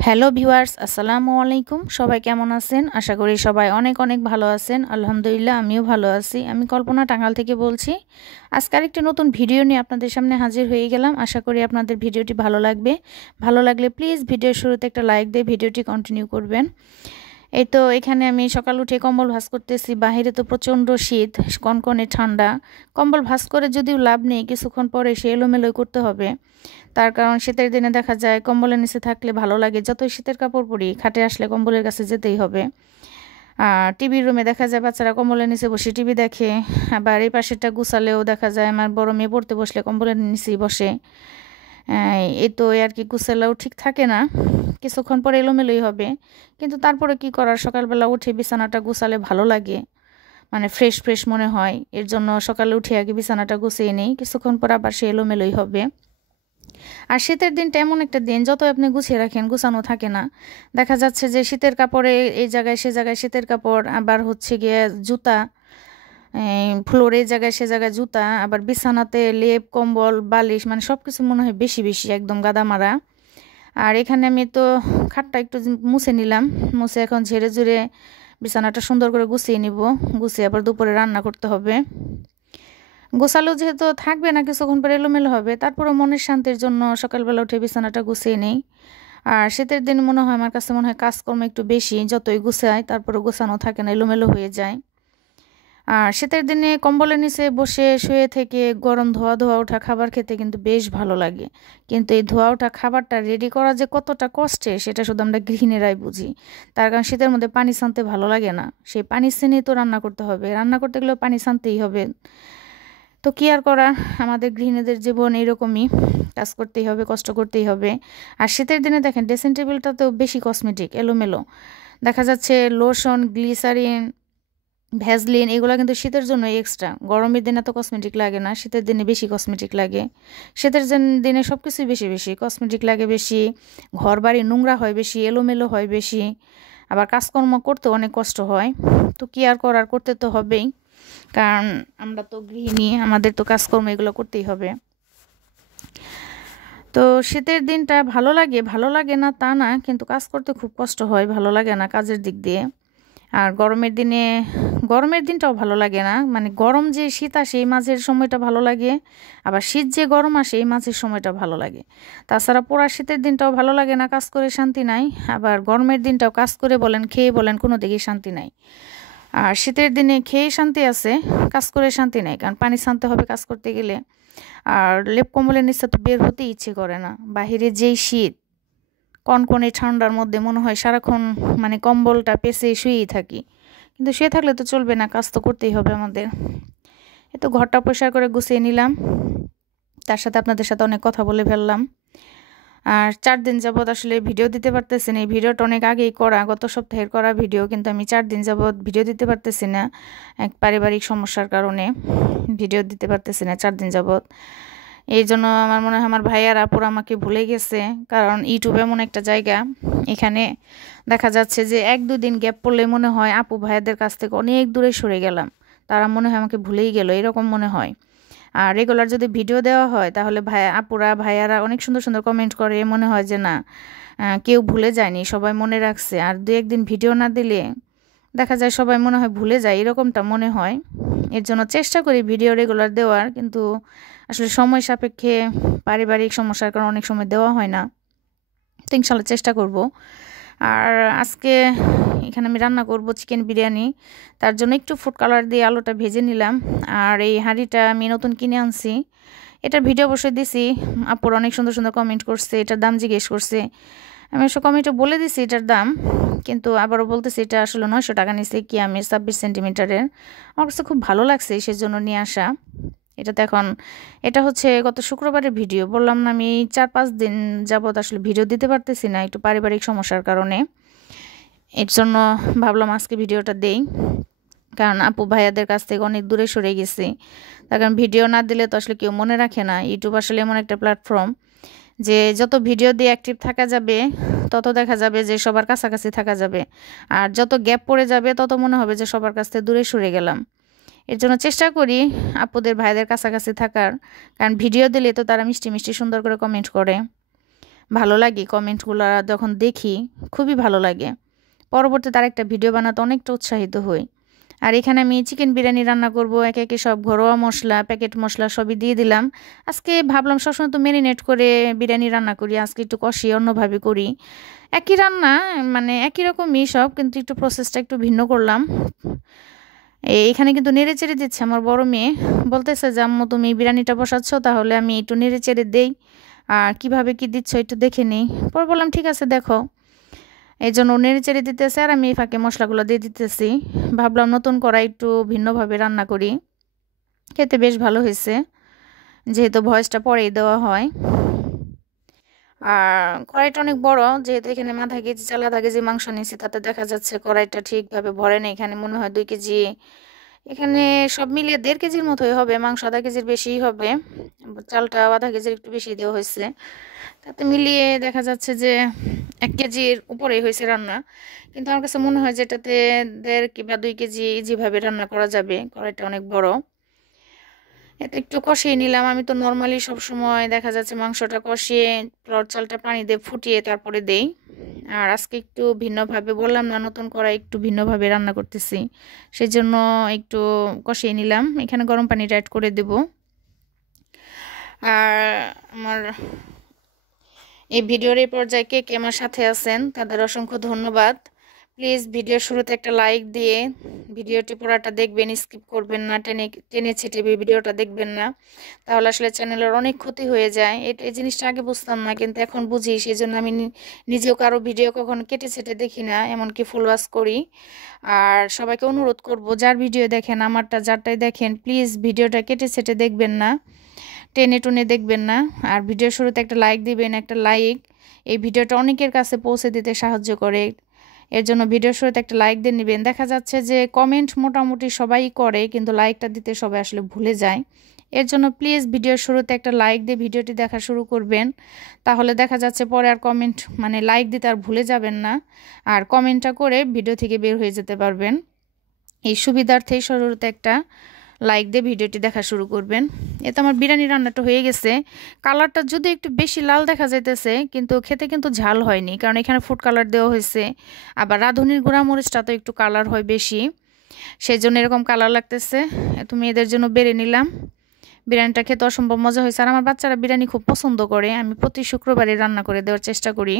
Hello viewers, আসসালামু আলাইকুম। সবাই কেমন আছেন? আশা করি সবাই অনেক অনেক ভালো আছেন। আলহামদুলিল্লাহ, আমিও ভালো আছি। আমি কল্পনা, টাঙ্গাইল থেকে বলছি। আজকে আরেকটি নতুন ভিডিও নিয়ে আপনাদের সামনে হাজির হয়ে গেলাম। আশা করি আপনাদের ভিডিওটি ভালো লাগবে। ভালো লাগলে প্লিজ ভিডিওর শুরুতে একটা লাইক দিয়ে ভিডিওটি কন্টিনিউ করবেন। এই তো এখানে আমি সকাল উঠে কম্বল ভাঁজ করতেছি। বাহিরে তো প্রচণ্ড শীত, কনকনে ঠান্ডা। কম্বল ভাঁজ করে যদিও লাভ নেই, কিছুক্ষণ পরে সে এলোমেলোই করতে হবে। তার কারণ শীতের দিনে দেখা যায় কম্বলের নিচে থাকলে ভালো লাগে, যতই শীতের কাপড় পরি খাটে আসলে কম্বলের কাছে যেতেই হবে। আর টিভির রুমে দেখা যায় বাচ্চারা কম্বলের নিচে বসে টিভি দেখে। আবার এই পাশেরটা গুছালেও দেখা যায় আমার বড় মেয়ে পড়তে বসলে কম্বলের নিচেই বসে। এই তো আর কি, গুছালেও ঠিক থাকে না, কিছুক্ষণ পরে এলোমেলোই হবে। কিন্তু তারপরে কি করার, সকালবেলা উঠে বিছানাটা গুছালে ভালো লাগে, মানে ফ্রেশ ফ্রেশ মনে হয়। এর জন্য সকালে উঠে আগে বিছানাটা গুছিয়ে নেই, কিছুক্ষণ পর আবার সে এলোমেলোই হবে। আর শীতের দিনটা এমন একটা দিন, যত আপনি গুছিয়ে রাখেন গুছানো থাকে না। দেখা যাচ্ছে যে শীতের কাপড়ে এই জায়গায় সে জায়গায় শীতের কাপড়, আবার হচ্ছে গিয়ে জুতা, ফ্লোর এই জায়গায় সে জায়গায় জুতা, আবার বিছানাতে লেপ কম্বল বালিশ, মানে সব কিছু মনে হয় বেশি বেশি একদম গাদা মারা। আর এখানে আমি তো খাটটা একটু মুছে নিলাম, মুছে এখন ঝেড়ে ঝুড়ে বিছানাটা সুন্দর করে গুছিয়ে নিব। গুছিয়ে আবার দুপুরে রান্না করতে হবে। গোছালো যেহেতু থাকবে না, কিছুক্ষণ পরে এলোমেলো হবে, তারপরও মনের শান্তির জন্য সকালবেলা উঠে বিছানাটা গুছিয়ে নেই। আর শীতের দিন মনে হয়, আমার কাছে মনে হয় কাজকর্ম একটু বেশি, যতই গুছাই তারপরে গোছানো থাকে না, এলোমেলো হয়ে যায়। আর শীতের দিনে কম্বলের নিচে বসে শুয়ে থেকে গরম ধোয়া ধোয়া ওঠা খাবার খেতে কিন্তু বেশ ভালো লাগে। কিন্তু এই ধোয়া ওঠা খাবারটা রেডি করা যে কতটা কষ্টের, সেটা শুধু আমরা গৃহিণীরাই বুঝি। তার কারণ শীতের মধ্যে পানি ছানতে ভালো লাগে না, সেই পানি ছেনেই তো রান্না করতে হবে, রান্না করতে গেলেও পানি ছানতেই হবে। তো কি আর করা, আমাদের গৃহিণীদের জীবন এরকমই, কাজ করতেই হবে, কষ্ট করতেই হবে। আর শীতের দিনে দেখেন ড্রেসিং টেবিলটাতেও বেশি কসমেটিক এলোমেলো দেখা যাচ্ছে, লোশন, গ্লিসারিন, ভ্যাসলিন, এগুলো কিন্তু শীতের জন্য এক্সট্রা। গরমের দিনে তো কসমেটিক লাগে না, শীতের দিনে বেশি কসমেটিক লাগে। শীতের দিনে সব কিছুই বেশি বেশি কসমেটিক লাগে বেশি, ঘর বাড়ি নোংরা হয় বেশি, এলোমেলো হয় বেশি, আবার কাজকর্ম করতে অনেক কষ্ট হয়। তো কি আর করার, করতে তো হবেই, কারণ আমরা তো গৃহিণী, আমাদের তো কাজকর্ম এগুলো করতেই হবে। তো শীতের দিনটা ভালো লাগে, ভালো লাগে না তা না, কিন্তু কাজ করতে খুব কষ্ট হয়, ভালো লাগে না কাজের দিক দিয়ে। আর গরমের দিনে, গরমের দিনটাও ভালো লাগে না, মানে গরম যে শীত আসে এই মাঝের সময়টা ভালো লাগে, আবার শীত যে গরম আসে এই মাঝের সময়টা ভালো লাগে। তাছাড়া পোড়া শীতের দিনটাও ভালো লাগে না, কাজ করে শান্তি নাই। আবার গরমের দিনটাও কাজ করে বলেন, খেয়ে বলেন, কোনো দিকেই শান্তি নাই। আর শীতের দিনে খেয়ে শান্তি আছে, কাজ করে শান্তি নাই, কারণ পানি ছানতে হবে কাজ করতে গেলে। আর লেপ কম্বলের নিচে তো বের হতে ইচ্ছে করে না, বাহিরে যেই শীত, কনকনে ঠান্ডার মধ্যে মনে হয় সারাক্ষণ মানে কম্বলটা পেঁচে শুয়েই থাকি। কিন্তু শুয়ে থাকলে তো চলবে না, কাজ তো করতেই হবে আমাদের। এ তো ঘরটা পরিষ্কার করে গুছিয়ে নিলাম, তার সাথে আপনাদের সাথে অনেক কথা বলে ফেললাম। আর 4 দিন যাবৎ আসলে ভিডিও দিতে পারতেছি না, এই ভিডিওটা অনেক আগেই করা, গত সপ্তাহের করা ভিডিও, কিন্তু আমি 4 দিন যাবৎ ভিডিও দিতে পারতেছি না, এক পারিবারিক সমস্যার কারণে ভিডিও দিতে পারতেছি না 4 দিন যাবৎ। এই জন্য আমার মনে হয় আমার ভাইয়ার আপুরা আমাকে ভুলে গেছে, কারণ ইউটিউব এমন একটা জায়গা, এখানে দেখা যাচ্ছে যে 1-2 দিন গ্যাপ পড়লে মনে হয় আপু ভাইয়াদের কাছ থেকে অনেক দূরে সরে গেলাম, তারা মনে হয় আমাকে ভুলেই গেল, এরকম মনে হয়। আর রেগুলার যদি ভিডিও দেওয়া হয় তাহলে আপুরা ভাইয়ারা অনেক সুন্দর সুন্দর কমেন্ট করে, মনে হয় যে না, কেউ ভুলে যায়নি, সবাই মনে রাখছে। আর 2-1 দিন ভিডিও না দিলে দেখা যায় সবাই মনে হয় ভুলে যায়, এরকমটা মনে হয়। এর জন্য চেষ্টা করি ভিডিও রেগুলার দেওয়ার, কিন্তু আসলে সময় সাপেক্ষে পারিবারিক সমস্যার কারণে অনেক সময় দেওয়া হয় না। তো ইনশাল্লাহ চেষ্টা করব। আর আজকে এখানে আমি রান্না করব চিকেন বিরিয়ানি, তার জন্য একটু ফুড কালার দিয়ে আলুটা ভেজে নিলাম। আর এই হাঁড়িটা আমি নতুন কিনে আনছি, এটার ভিডিও অবশ্যই দিছি, আপুর অনেক সুন্দর সুন্দর কমেন্ট করছে, এটার দাম জিজ্ঞেস করছে। আমি অবশ্য কমেন্টে বলে দিছি এটার দাম, কিন্তু আবারও বলতেছি এটা আসলে 900 টাকা নিচ্ছে, কি আমি 26 সেন্টিমিটারের। আমার কাছে খুব ভালো লাগছে, সেজন্য নিয়ে আসা। এটাতে এখন, এটা হচ্ছে গত শুক্রবারের ভিডিও, বললাম না আমি 4-5 দিন যাবৎ আসলে ভিডিও দিতে পারতেছি না, একটু পারিবারিক সমস্যার কারণে। এর জন্য ভাবলাম আজকে ভিডিওটা দেই, কারণ আপু ভাইয়াদের কাছ থেকে অনেক দূরে সরে গেছি। তার কারণ ভিডিও না দিলে তো আসলে কেউ মনে রাখে না। ইউটিউব আসলে এমন একটা প্ল্যাটফর্ম যে যত ভিডিও দিয়ে অ্যাক্টিভ থাকা যাবে তত দেখা যাবে যে সবার কাছাকাছি থাকা যাবে, আর যত গ্যাপ পড়ে যাবে তত মনে হবে যে সবার কাছ থেকে দূরে সরে গেলাম। এর জন্য চেষ্টা করি আপুদের ভাইদের কাছাকাছি থাকার, কারণ ভিডিও দিলে তো তারা মিষ্টি মিষ্টি সুন্দর করে কমেন্ট করে। ভালো লাগে, কমেন্টগুলো যখন দেখি খুবই ভালো লাগে। পরবর্তীতে আরেকটা ভিডিও বানাতে অনেকটা উৎসাহিত হই। আর এখানে আমি চিকেন বিরিয়ানি রান্না করব, একে একে সব ঘরোয়া মশলা, প্যাকেট মশলা সবই দিয়ে দিলাম। আজকে ভাবলাম সবসময় তো ম্যারিনেট করে বিরিয়ানি রান্না করি, আজকে একটু কষিয়ে অন্যভাবে করি। একই রান্না, মানে একই রকমই সব, কিন্তু একটু প্রসেসটা একটু ভিন্ন করলাম। এখানে কিন্তু নেড়ে চেড়ে দিচ্ছে আমার বড় মেয়ে, বলতেছে যে আম্মু তুমি বিরিয়ানিটা বসাচ্ছ, তাহলে আমি একটু নেড়ে চেড়ে দেই, আর কিভাবে কি দিচ্ছ একটু দেখে নিই। পরে বললাম ঠিক আছে দেখো। এই জন্য নেড়ে চেড়ে দিতেছে আর আমি এই ফাঁকে মশলাগুলো দিয়ে দিতেছি। ভাবলাম নতুন কড়াই একটু ভিন্নভাবে রান্না করি, খেতে বেশ ভালো হয়েছে, যেহেতু ভয়েসটা পরেই দেওয়া হয়। আর কড়াইটা অনেক বড়, যেহেতু এখানে আধা কেজি চাল আধা কেজি মাংস নিয়েছি, তাতে দেখা যাচ্ছে কড়াইটা ঠিকভাবে ভরে নেই। এখানে মনে হয় 2 কেজি, এখানে সব মিলিয়ে 1.5 কেজির মতোই হবে, মাংস আধা কেজির বেশিই হবে, চালটা আধা কেজির একটু বেশি দেওয়া হয়েছে। তাতে মিলিয়ে দেখা যাচ্ছে যে 1 কেজির উপরেই হয়েছে রান্না। কিন্তু আমার কাছে মনে হয় যে এটাতে 1.5 কিংবা 2 কেজি যেভাবে রান্না করা যাবে, কড়াইটা অনেক বড়। এটা একটু কষিয়ে নিলাম। আমি তো নর্মালি সবসময় দেখা যাচ্ছে মাংসটা কষিয়ে চালটা পানি দিয়ে ফুটিয়ে তারপরে দেই। আর আজকে একটু ভিন্নভাবে, বললাম না নতুন কড়াই একটু ভিন্নভাবে রান্না করতেছি, সেই জন্য একটু কষিয়ে নিলাম। এখানে গরম পানিটা অ্যাড করে দেব। আর আমার এই ভিডিওর এই পর্যায়ে কে কে আমার সাথে আছেন তাদের অসংখ্য ধন্যবাদ। প্লিজ ভিডিওর শুরুতে একটা লাইক দিয়ে ভিডিওটি পুরোটা দেখবেন, স্কিপ করবেন না, টেনে টেনে ছিটে ভিডিওটা দেখবেন না, তাহলে আসলে চ্যানেলের অনেক ক্ষতি হয়ে যায়। এই জিনিসটা আগে বুঝতাম না, কিন্তু এখন বুঝি। সেই জন্য আমি নিজেও কারো ভিডিও কখনো কেটে ছেটে দেখি না, এমনকি ফুল ওয়াচ করি। আর সবাইকে অনুরোধ করব, যার ভিডিও দেখেন, আমারটা যারটাই দেখেন, প্লিজ ভিডিওটা কেটে ছেটে দেখবেন না, টেনে টুনে দেখবেন না। আর ভিডিওর শুরুতে একটা লাইক দিবেন। একটা লাইক এই ভিডিওটা অনেকের কাছে পৌঁছে দিতে সাহায্য করে, এর জন্য ভিডিওর শুরুতে একটা লাইক দিয়ে নেবেন। দেখা যাচ্ছে যে কমেন্ট মোটামুটি সবাই করে, কিন্তু লাইকটা দিতে সবাই আসলে ভুলে যায়। এর জন্য প্লিজ ভিডিওর শুরুতে একটা লাইক দিয়ে ভিডিওটি দেখা শুরু করবেন, তাহলে দেখা যাচ্ছে পরে আর কমেন্ট, মানে লাইক দিতে আর ভুলে যাবেন না, আর কমেন্টটা করে ভিডিও থেকে বের হয়ে যেতে পারবেন। এই সুবিধার্থেই শুরুতে একটা লাইক দিয়ে ভিডিওটি দেখা শুরু করবেন। এতে আমার বিরিয়ানি রান্নাটা হয়ে গেছে। কালারটা যদি একটু বেশি লাল দেখা যাইতেছে, কিন্তু খেতে কিন্তু ঝাল হয়নি, কারণ এখানে ফুড কালার দেওয়া হয়েছে। আবার রাঁধুনির গুঁড়া মরিচটা তো একটু কালার হয় বেশি, সেই জন্য এরকম কালার লাগতেছে। তুমি এদের জন্য বেড়ে নিলাম। বিরিয়ানিটা খেতে অসম্ভব মজা হয়েছে। আর আমার বাচ্চারা বিরিয়ানি খুব পছন্দ করে, আমি প্রতি শুক্রবারই রান্না করে দেওয়ার চেষ্টা করি।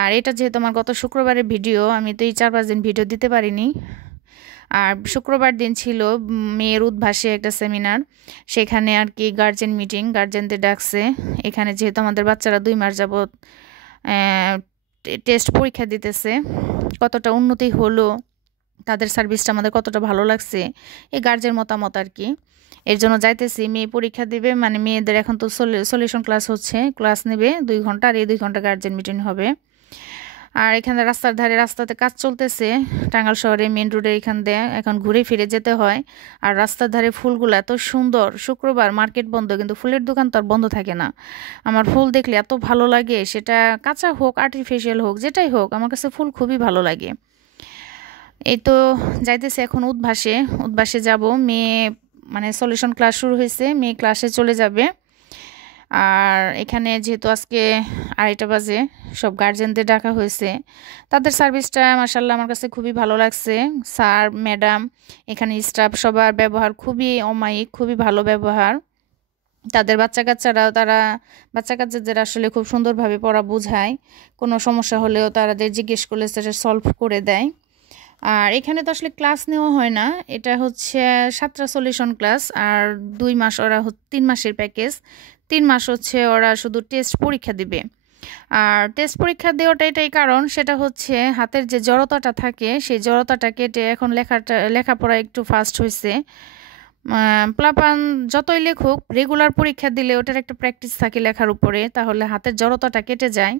আর এটা যেহেতু আমার গত শুক্রবারের ভিডিও, আমি তো এই 4-5 দিন ভিডিও দিতে পারিনি। আর শুক্রবার দিন ছিল মেয়ের উদ্ভাসে একটা সেমিনার, সেখানে আর কি গার্জেন মিটিং, গার্জেনদের ডাকছে। এখানে যেহেতু আমাদের বাচ্চারা 2 মাস যাবৎ টেস্ট পরীক্ষা দিতেছে, কতটা উন্নতি হলো, তাদের সার্ভিসটা আমাদের কতটা ভালো লাগছে, এই গার্জেন মতামত আর কি। এর জন্য যাইতেছি। মেয়ে পরীক্ষা দিবে, মানে মেয়েদের এখন তো সলিউশন ক্লাস হচ্ছে, ক্লাস নেবে 2 ঘন্টা, আর এই 2 ঘন্টা গার্জেন মিটিং হবে। আর এখানে রাস্তার ধারে, রাস্তাতে কাজ চলতেছে, টাঙ্গাইল শহরে মেন রোডে এখান দিয়ে এখন ঘুরে ফিরে যেতে হয়। আর রাস্তার ধারে ফুলগুলো এত সুন্দর। শুক্রবার মার্কেট বন্ধ, কিন্তু ফুলের দোকান তো আর বন্ধ থাকে না। আমার ফুল দেখলে এত ভালো লাগে, সেটা কাঁচা হোক আর্টিফিশিয়াল হোক যেটাই হোক, আমার কাছে ফুল খুবই ভালো লাগে। এই তো যাইতেছে এখন উদ্ভাসে, উদ্ভাসে যাব। মেয়ে, মানে সলিউশন ক্লাস শুরু হয়েছে, মেয়ে ক্লাসে চলে যাবে। আর এখানে যেহেতু আজকে 2:30 বাজে, সব গার্জেনদের ডাকা হয়েছে। তাদের সার্ভিসটা মাশাআল্লাহ আমার কাছে খুবই ভালো লাগছে। স্যার ম্যাডাম, এখানে স্টাফ সবার ব্যবহার খুবই অমায়িক, খুবই ভালো ব্যবহার। তাদের বাচ্চা কাচ্চারাও, তারা বাচ্চা কাচ্চাদের আসলে খুব সুন্দরভাবে পড়া বোঝায়। কোনো সমস্যা হলেও তাদের জিজ্ঞেস করলে সেটা সলভ করে দেয়। আর এখানে তো আসলে ক্লাস নেওয়া হয় না, এটা হচ্ছে 7টা সলিউশন ক্লাস। আর 2 মাস ওরা 3 মাসের প্যাকেজ, 3 মাস হচ্ছে ওরা শুধু টেস্ট পরীক্ষা দিবে। আর টেস্ট পরীক্ষা দেওয়াটা এটাই কারণ, সেটা হচ্ছে হাতের যে জড়তাটা থাকে, সেই জড়তাটা কেটে এখন লেখাপড়া একটু ফাস্ট হয়েছে। প্লাপান যতই লেখুক, রেগুলার পরীক্ষা দিলে ওটার একটা প্র্যাকটিস থাকে লেখার উপরে, তাহলে হাতের জড়তাটা কেটে যায়।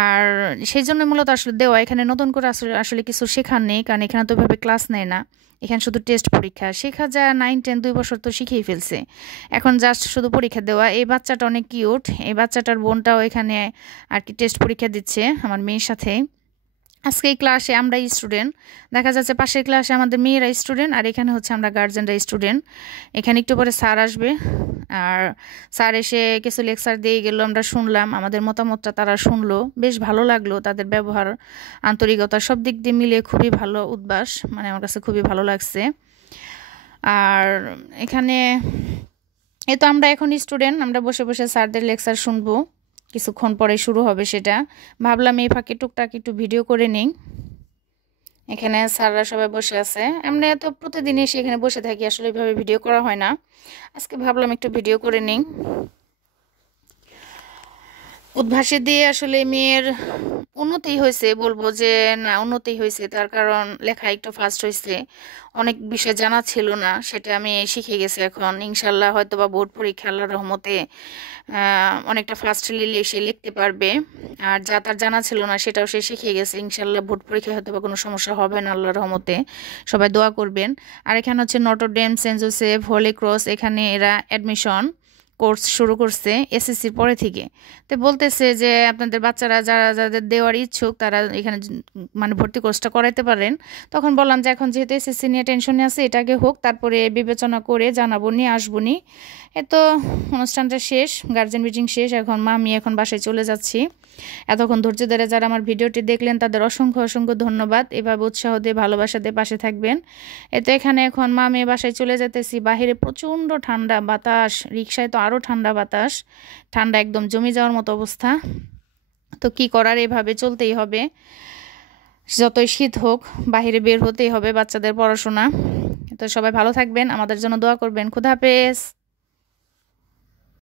আর সেই জন্য মূলত আসলে দেওয়া। এখানে নতুন করে আসলে কিছু শেখার নেই, কারণ এখানে তো এভাবে ক্লাস নেয় না, এখানে শুধু টেস্ট পরীক্ষা। শেখা যায় 9-10 2 বছর তো শিখেই ফেলছে, এখন জাস্ট শুধু পরীক্ষা দেওয়া। এই বাচ্চাটা অনেক কিউট, এই বাচ্চাটার বোনটাও এখানে আর কি টেস্ট পরীক্ষা দিচ্ছে আমার মেয়ের সাথে। আজকে এই ক্লাসে আমরা স্টুডেন্ট, দেখা যাচ্ছে পাশের ক্লাসে আমাদের মেয়েরা স্টুডেন্ট, আর এখানে হচ্ছে আমরা গার্জেনরা স্টুডেন্ট। এখানে একটু পরে স্যার আসবে, আর স্যার এসে কিছু লেকচার দিয়ে গেল, আমরা শুনলাম, আমাদের মতামতটা তারা শুনলো, বেশ ভালো লাগলো। তাদের ব্যবহার, আন্তরিকতা সব দিক দিয়ে মিলে খুবই ভালো উদ্ভাস, মানে আমার কাছে খুবই ভালো লাগছে। আর এখানে এ তো আমরা এখন স্টুডেন্ট, আমরা বসে বসে স্যারদের লেকচার শুনবো, কিছুক্ষণ পরে শুরু হবে সেটা। ভাবলাম এই ফাঁকে টুকটাক একটু ভিডিও করে নিই। এখানে স্যাররা সবাই বসে আছে, আমরা তো প্রতিদিনই এসে এখানে বসে থাকি, আসলে এইভাবে ভিডিও করা হয় না, আজকে ভাবলাম একটু ভিডিও করে নিই। উদ্ভাসে দিয়ে আসলে মেয়ের উন্নতি হয়েছে, বলবো যে না উন্নতি হয়েছে, তার কারণ লেখা একটু ফাস্ট হয়েছে, অনেক বিষয় জানা ছিল না, সেটা আমি শিখে গেছি এখন ইনশাল্লাহ। হয়তো বা বোর্ড পরীক্ষা আল্লাহর রহমতে অনেকটা ফাস্টলি সে লিখতে পারবে, আর যা তার জানা ছিল না সেটাও সে শিখে গেছে ইনশাল্লাহ। বোর্ড পরীক্ষায় হয়তো বা কোনো সমস্যা হবে না আল্লাহর রহমতে, সবাই দোয়া করবেন। আর এখানে হচ্ছে Notre Dame, Saint Joseph, Holy Cross, এখানে এরা অ্যাডমিশন কোর্স শুরু করছে এসএসসির পরে থেকে। তো বলতেছে যে আপনাদের বাচ্চারা যারা যাদের দেওয়ার ইচ্ছুক তারা এখানে মানে ভর্তি কোর্সটা করাইতে পারেন। তখন বললাম যে এখন যেহেতু এসএসসি নিয়ে টেনশনে আছে, এটাকে হোক, তারপরে বিবেচনা করে জানাবো, নিয়ে আসবো নি। তো অনুষ্ঠানটা শেষ, গার্জেন মিটিং শেষ, এখন আমি এখন বাসায় চলে যাচ্ছি। এতক্ষণ ধৈর্য ধরে যারা আমার ভিডিওটি দেখলেন তাদের অসংখ্য অসংখ্য ধন্যবাদ। এভাবে উৎসাহ দিয়ে ভালোবাসা দিয়ে পাশে থাকবেন। এখানে এখন মেয়ে বাসায় চলে যেতেছি, বাহিরে প্রচণ্ড ঠান্ডা বাতাস, রিক্সায় তো আরও ঠান্ডা বাতাস, ঠান্ডা একদম জমে যাওয়ার মতো অবস্থা। তো কি করার, এভাবে চলতেই হবে, যতই শীত হোক বাহিরে বের হতেই হবে, বাচ্চাদের পড়াশোনা। তো সবাই ভালো থাকবেন, আমাদের জন্য দোয়া করবেন। খুদা হাফেজ।